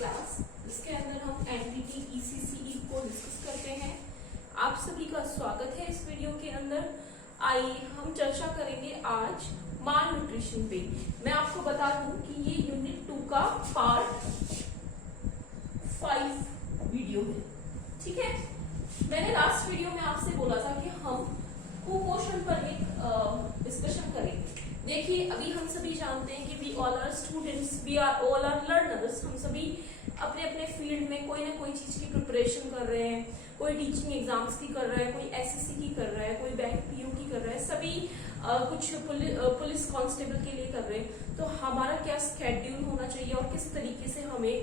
Class जिसके अंदर हम एनटीटी ईसीसीई को डिस्कस करते हैं। आप सभी का स्वागत है इस वीडियो के अंदर। आइए हम चर्चा करेंगे आज माल न्यूट्रिशन पे। मैं आपको बता दूं कि ये यूनिट 2 का पार्ट 5 वीडियो है। ठीक है, मैंने लास्ट वीडियो में आपसे बोला था कि हम कुपोषण पर एक डिस्कशन करेंगे। देखिए, अभी हम सभी जानते हैं कि we all are students, we are all are learners. हम सभी अपने अपने फील्ड में कोई ना कोई चीज की प्रिपरेशन कर रहे हैं। कोई टीचिंग एग्जाम्स की कर रहा है, कोई एसएससी की कर रहा है, कोई बैंक पीयू की कर रहा है, सभी कुछ पुलिस कांस्टेबल के लिए कर रहे हैं। तो हमारा क्या स्केड्यूल होना चाहिए और किस तरीके से हमें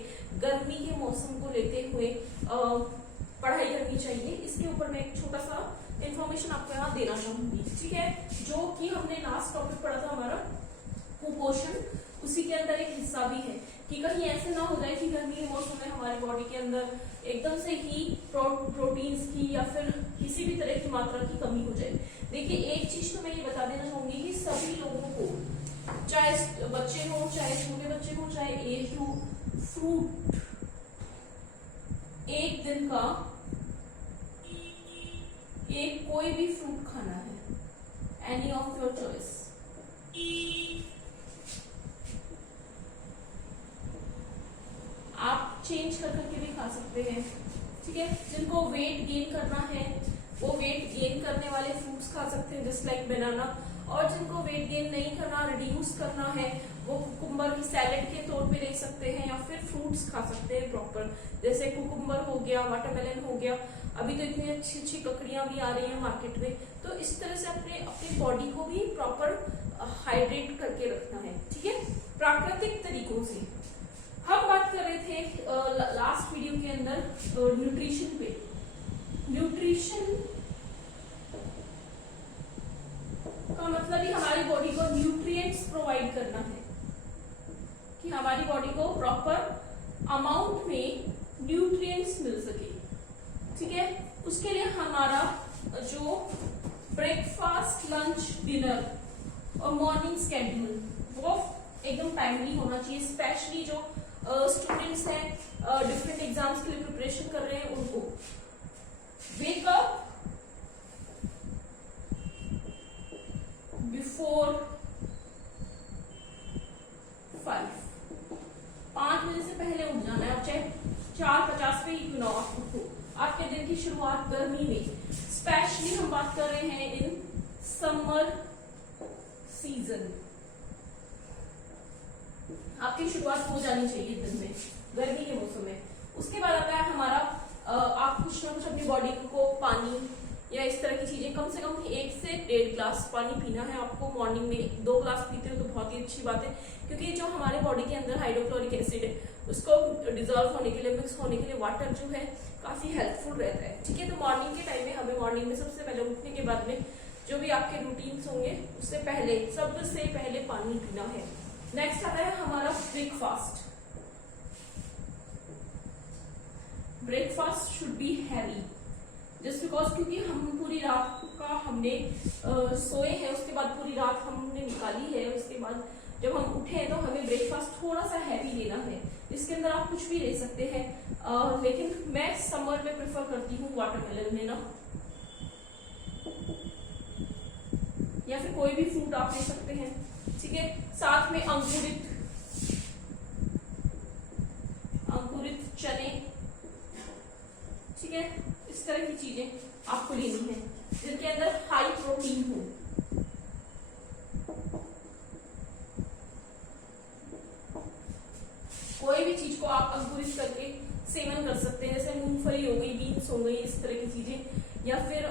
गर्मी के मौसम को लेते हुए पढ़ाई करनी चाहिए, इसके ऊपर मैं एक छोटा सा इंफॉर्मेशन आपको यहाँ देना चाहूंगी। ठीक है, जो कि हमने लास्ट टॉपिक पढ़ा था हमारा कुपोषण, उसी के अंदर एक हिस्सा भी है कि कहीं ऐसे ना हो जाए कि गर्मी के मौसम में हमारे बॉडी के अंदर एकदम से ही प्रोटीन्स की या फिर किसी भी तरह की मात्रा की कमी हो जाए। देखिए, एक चीज तो मैं ये बता देना चाहूंगी कि सभी लोगों को, चाहे बच्चे हो, चाहे छोटे बच्चे हो, चाहे एज हो, फ्रूट एक दिन का एक कोई भी फ्रूट खाना है, एनी ऑफ योर चॉइस। आप चेंज कर करके भी खा सकते हैं। ठीक है, जिनको वेट गेन करना है वो वेट गेन करने वाले फ्रूट्स खा सकते हैं, जस्ट लाइक बनाना। और जिनको वेट गेन नहीं करना, रिड्यूस करना है, वो कुकुम्बर की सैलेड के तौर पे ले सकते हैं या फिर फ्रूट्स खा सकते हैं प्रॉपर, जैसे कुकुम्बर हो गया, वाटरमेलन हो गया। अभी तो इतनी अच्छी अच्छी ककड़ियां भी आ रही हैं मार्केट में। तो इस तरह से अपनी बॉडी को भी प्रॉपर हाइड्रेट करके रखना है। ठीक है, प्राकृतिक तरीकों से हम बात कर रहे थे लास्ट वीडियो के अंदर न्यूट्रिशन पे। न्यूट्रिशन का मतलब ही हमारी बॉडी को न्यूट्रिएंट्स प्रोवाइड करना है, कि हमारी बॉडी को प्रॉपर अमाउंट में न्यूट्रिएंट्स मिल सके। ठीक है, उसके लिए हमारा जो ब्रेकफास्ट, लंच, डिनर और मॉर्निंग स्केड्यूल वो एकदम टाइमली होना चाहिए। स्पेशली जो स्टूडेंट्स हैं, डिफरेंट एग्जाम्स के लिए प्रिपरेशन कर रहे हैं, उनको वेक अप बिफोर 5 बजे से पहले उठ जाना है। आप चाहे 4:50 पे ही क्यों ना आप उठो। आपके दिन की शुरुआत गर्मी में, स्पेशली हम बात कर रहे हैं इन समर सीजन, आपकी शुरुआत हो जानी चाहिए दिन में, गर्मी के मौसम में। उसके बाद आता है हमारा आप कुछ ना कुछ अपनी बॉडी को पानी या इस तरह की चीजें, कम से कम 1 से 1.5 ग्लास पानी पीना है आपको। मॉर्निंग में 2 ग्लास पीते हो तो बहुत ही अच्छी बात है, क्योंकि जो हमारे बॉडी के अंदर हाइड्रोक्लोरिक एसिड है उसको डिजोल्व होने के लिए, मिक्स होने के लिए वाटर जो है काफी हेल्पफुल रहता है। ठीक है, तो मॉर्निंग के टाइम में हमें मॉर्निंग में सबसे पहले उठने के बाद में जो भी आपके रूटीन्स होंगे उससे पहले, सबसे पहले पानी पीना है। नेक्स्ट आता है हमारा breakfast. Breakfast should be heavy, just because क्योंकि हम पूरी रात का हमने सोए हैं, उसके बाद पूरी रात हमने निकाली है, उसके बाद जब हम उठे तो हमें ब्रेकफास्ट थोड़ा सा हैवी लेना है। इसके अंदर आप कुछ भी ले सकते हैं, लेकिन मैं समर में प्रेफर करती हूँ वाटरमेलन लेना, या फिर कोई भी फ्रूट आप ले सकते हैं। ठीक है, साथ में अंकुरित चने, ठीक है, इस तरह की चीजें आपको लेनी है जिनके अंदर हाई प्रोटीन हो। कोई भी चीज को आप अंकुरित करके सेवन कर सकते हैं, जैसे मूंगफली हो गई, बीन्स हो गई, इस तरह की चीजें, या फिर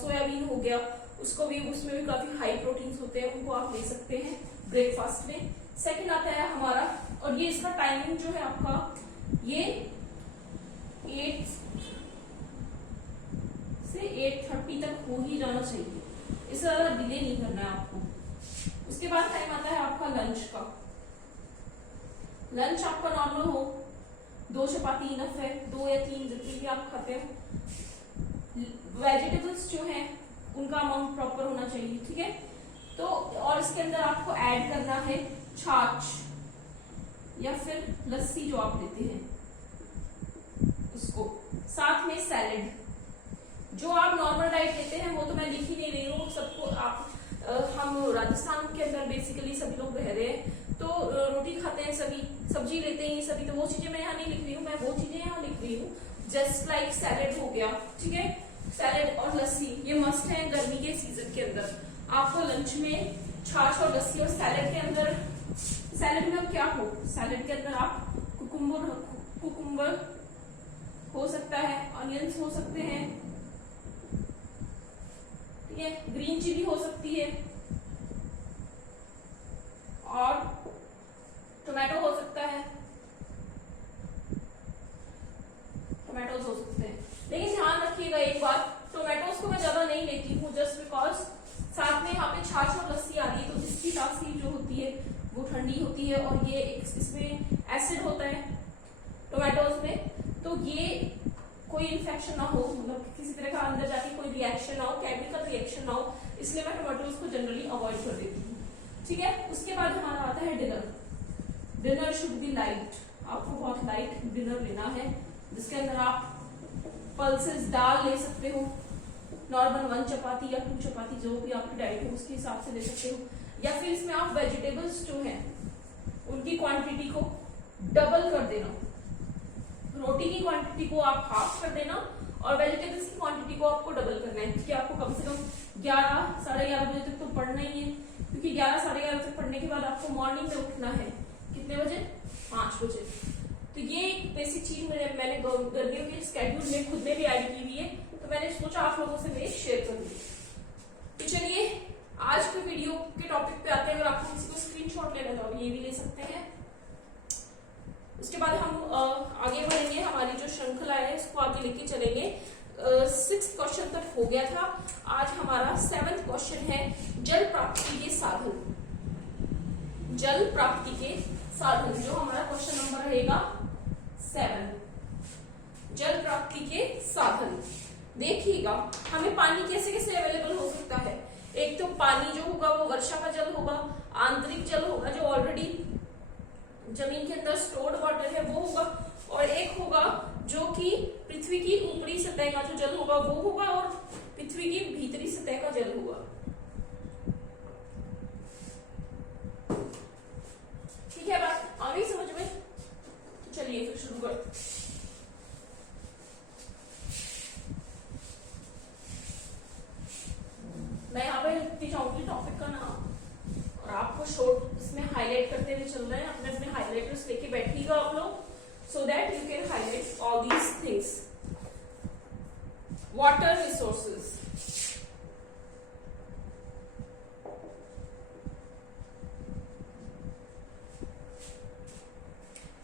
सोयाबीन हो गया, उसको भी, उसमें भी काफी हाई प्रोटीन्स होते हैं, उनको आप ले सकते हैं ब्रेकफास्ट में। सेकंड आता है हमारा, और ये इसका टाइमिंग जो है आपका, ये 8 से 8:30 तक हो ही जाना चाहिए, इससे ज्यादा डिले नहीं करना है आपको। उसके बाद टाइम आता है आपका लंच का। लंच आपका नॉर्मल हो, 2 चपाती इनफ है, 2 या 3 जितनी भी आप खाते हैं। वेजिटेबल्स जो है उनका अमाउंट प्रॉपर होना चाहिए। ठीक है, तो और इसके अंदर आपको ऐड करना है छाछ या फिर लस्सी जो आप लेते हैं, उसको, साथ में सैलेड। जो आप नॉर्मल डाइट लेते हैं वो तो मैं लिख ही नहीं रही हूँ सबको, आप हम राजस्थान के अंदर बेसिकली सभी लोग रह रहे हैं, तो रोटी खाते हैं सभी, सब्जी लेते हैं सभी, तो वो चीजें मैं यहाँ नहीं लिख रही हूँ, मैं वो चीजें यहाँ लिख रही हूँ जस्ट लाइक सैलेड हो गया, ठीक है। सैलेड और लस्सी ये मस्ट है गर्मी के सीजन के अंदर। आपको लंच में छाछ और लस्सी, और सैलेड के अंदर, सैलेड में क्या हो, सैलेड के अंदर आप कुकुम्बर हो सकता है, ऑनियंस हो सकते हैं, ठीक है, ग्रीन चिली हो सकती है, और टोमेटो हो सकता है, टोमेटोज हो सकते हैं। लेकिन ध्यान रखिएगा एक बात, टोमेटोज को मैं ज्यादा नहीं लेती हूँ जस्ट बिकॉज साथ में यहाँ पे छाछ और लस्सी आ रही है, तो जिसकी तासीर जो होती है वो ठंडी होती है, और ये इसमें एसिड होता है टोमेटोज में, तो ये कोई इन्फेक्शन ना हो, मतलब किसी तरह का अंदर जाके कोई रिएक्शन ना हो, केमिकल रिएक्शन ना हो, इसलिए मैं टोमेटोज को जनरली अवॉइड कर देती हूँ, ठीक है। उसके बाद हमारा आता है dinner. Dinner should be light, आपको बहुत लाइट डिनर लेना है, जिसके अंदर आप पल्सेस दाल ले सकते हो, नॉर्मल 1 चपाती या 2 चपाती जो भी आपकी डाइट है उसके हिसाब से ले सकते हो, या फिर इसमें आप वेजिटेबल्स जो हैं उनकी क्वांटिटी को डबल कर देना, रोटी की क्वांटिटी को आप हाफ कर देना और वेजिटेबल्स की क्वांटिटी को आपको डबल करना है, क्योंकि आपको कम से कम 11 साढ़े 11 बजे तक तो पढ़ना ही है, क्योंकि 11 साढ़े 11 तक पढ़ने के बाद आपको मॉर्निंग में उठना है कितने बजे, 5 बजे। तो ये एक बेसिक चीज मैंने गर्मियों के स्केड्यूल में खुद ने भी ऐड की हुई है, तो मैंने सोचा आप लोगों से मैं शेयर करूँ। तो चलिए आज के वीडियो के टॉपिक पे आते हैं। अगर आपको किसी को स्क्रीनशॉट लेना तो आप ये भी ले सकते हैं। उसके बाद हम आगे बढ़ेंगे, हमारी जो श्रृंखला है इसको आगे लेके चलेंगे। 6th क्वेश्चन तक हो गया था, आज हमारा 7th क्वेश्चन है जल प्राप्ति के साधन। जल प्राप्ति के साधन जो हमारा क्वेश्चन नंबर रहेगा 7, जल प्राप्ति के साधन। देखिएगा हमें पानी कैसे कैसे अवेलेबल हो सकता है। एक तो पानी जो होगा वो वर्षा का जल होगा, आंतरिक जल होगा जो ऑलरेडी जमीन के अंदर स्टोर्ड वाटर है वो होगा, और एक होगा जो कि पृथ्वी की ऊपरी सतह का जो जल होगा वो होगा, और पृथ्वी की भीतरी सतह का जल होगा। ठीक है बात आ गई समझ में? तो चलिए फिर शुरू करते हैं। मैं यहाँ पे लिखती जाऊंगी टॉपिक का नाम, और आपको शॉर्ट इसमें हाईलाइट करते हुए चल रहे हैं। अपने अपने हाईलाइटर्स लेके बैठिएगा आप लोग, so that you can highlight all these things. Water resources,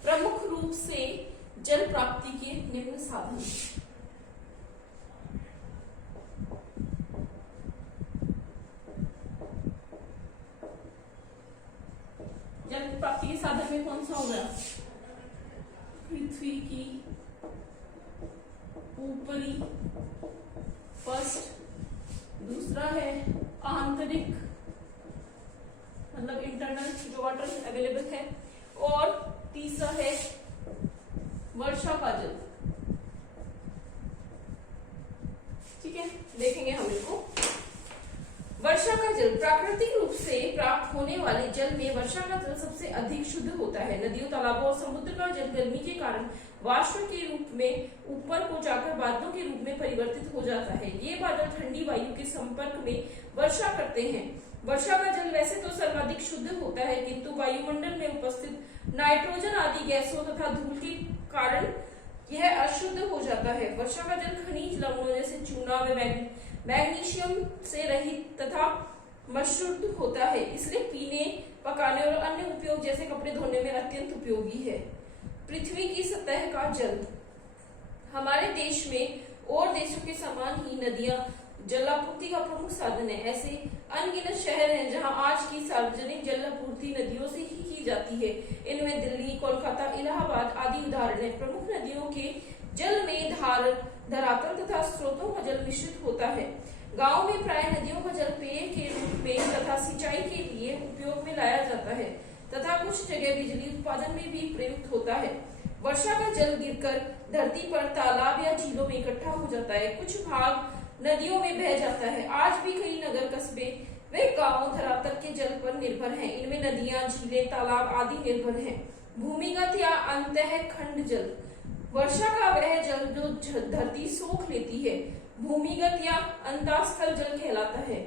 प्रमुख रूप से जल प्राप्ति के निम्न साधन। जल प्राप्ति के साधन में कौन सा हो गया? पृथ्वी की ऊपरी, फर्स्ट। दूसरा है आंतरिक, मतलब इंटरनल जो वाटर अवेलेबल है, और तीसरा है वर्षा का जल। ठीक है, देखेंगे हम इसको। वर्षा का जल प्राकृतिक रूप से प्राप्त होने वाले जल में वर्षा का जल सबसे अधिक शुद्ध होता है। नदियों, तालाबों और समुद्र का जल गर्मी के कारण वाष्प के रूप में ऊपर को जाकर बादलों के रूप में परिवर्तित हो जाता है। ये बादल ठंडी वायु के संपर्क में वर्षा करते हैं। वर्षा का जल वैसे तो सर्वाधिक शुद्ध होता है, किंतु वायुमंडल में उपस्थित नाइट्रोजन आदि गैसों तथा धूल के कारण यह अशुद्ध हो जाता है। वर्षा का जल खनिज लवणों जैसे चूना व मैग्नीशियम से रहित तथा मशुद्ध होता है, इसलिए पीने, पकाने और अन्य उपयोग जैसे कपड़े धोने में अत्यंत उपयोगी है। पृथ्वी की सतह का जल, हमारे देश में और देशों के समान ही नदियां जलापूर्ति का प्रमुख साधन है। ऐसे अनगिनत शहर हैं जहां आज की सार्वजनिक जलापूर्ति नदियों से ही की जाती है। इनमें दिल्ली, कोलकाता, इलाहाबाद आदि उदाहरण है। प्रमुख नदियों के जल में धरातल तथा स्रोतों का जल मिश्रित होता है। गांव में प्राय नदियों का जल पेय के रूप में तथा सिंचाई के लिए उपयोग में लाया जाता है तथा कुछ जगह बिजली उत्पादन में भी प्रयुक्त होता है। वर्षा का जल गिरकर धरती पर तालाब या झीलों में इकट्ठा हो जाता है। कुछ भाग नदियों में बह जाता है। आज भी कई नगर कस्बे वे गांव धरातल के जल पर निर्भर हैं। इनमें नदियां, झीलें, तालाब आदि निर्भर हैं। भूमिगत या अंतःखंड जल, वर्षा का वह जल जो धरती सोख लेती है, भूमिगत या अंतःस्थल जल कहलाता है।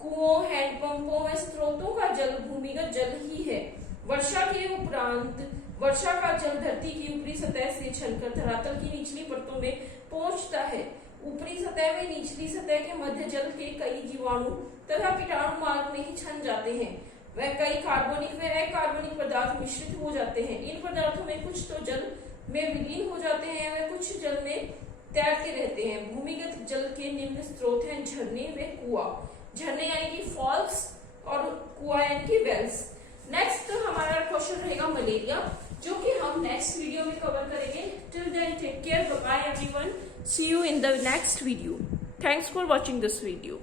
कुओं, हैंडपंपों व स्रोतों का जल भूमिगत जल ही है। वर्षा के उपरांत वर्षा का जल धरती की ऊपरी सतह से छलकर धरातल की निचली परतों में पहुंचता है। ऊपरी सतह में निचली सतह के मध्य जल के कई जीवाणु तथा कीटाणु मार्ग में ही छन जाते हैं। वह कई कार्बनिक व अकार्बनिक पदार्थ मिश्रित हो जाते हैं। इन पदार्थों में कुछ तो जल में विलीन हो जाते हैं व कुछ जल में तैरते रहते हैं। भूमिगत जल के निम्न स्रोत हैं झरने व कुआं। झरने यानी कि फॉल्स और कुआं यानी कि वेल्स। नेक्स्ट हमारा क्वेश्चन रहेगा मलेरिया, जो कि हम नेक्स्ट वीडियो में कवर करेंगे। Till then take care, bye bye everyone, see you in the next video. Thanks for watching this video.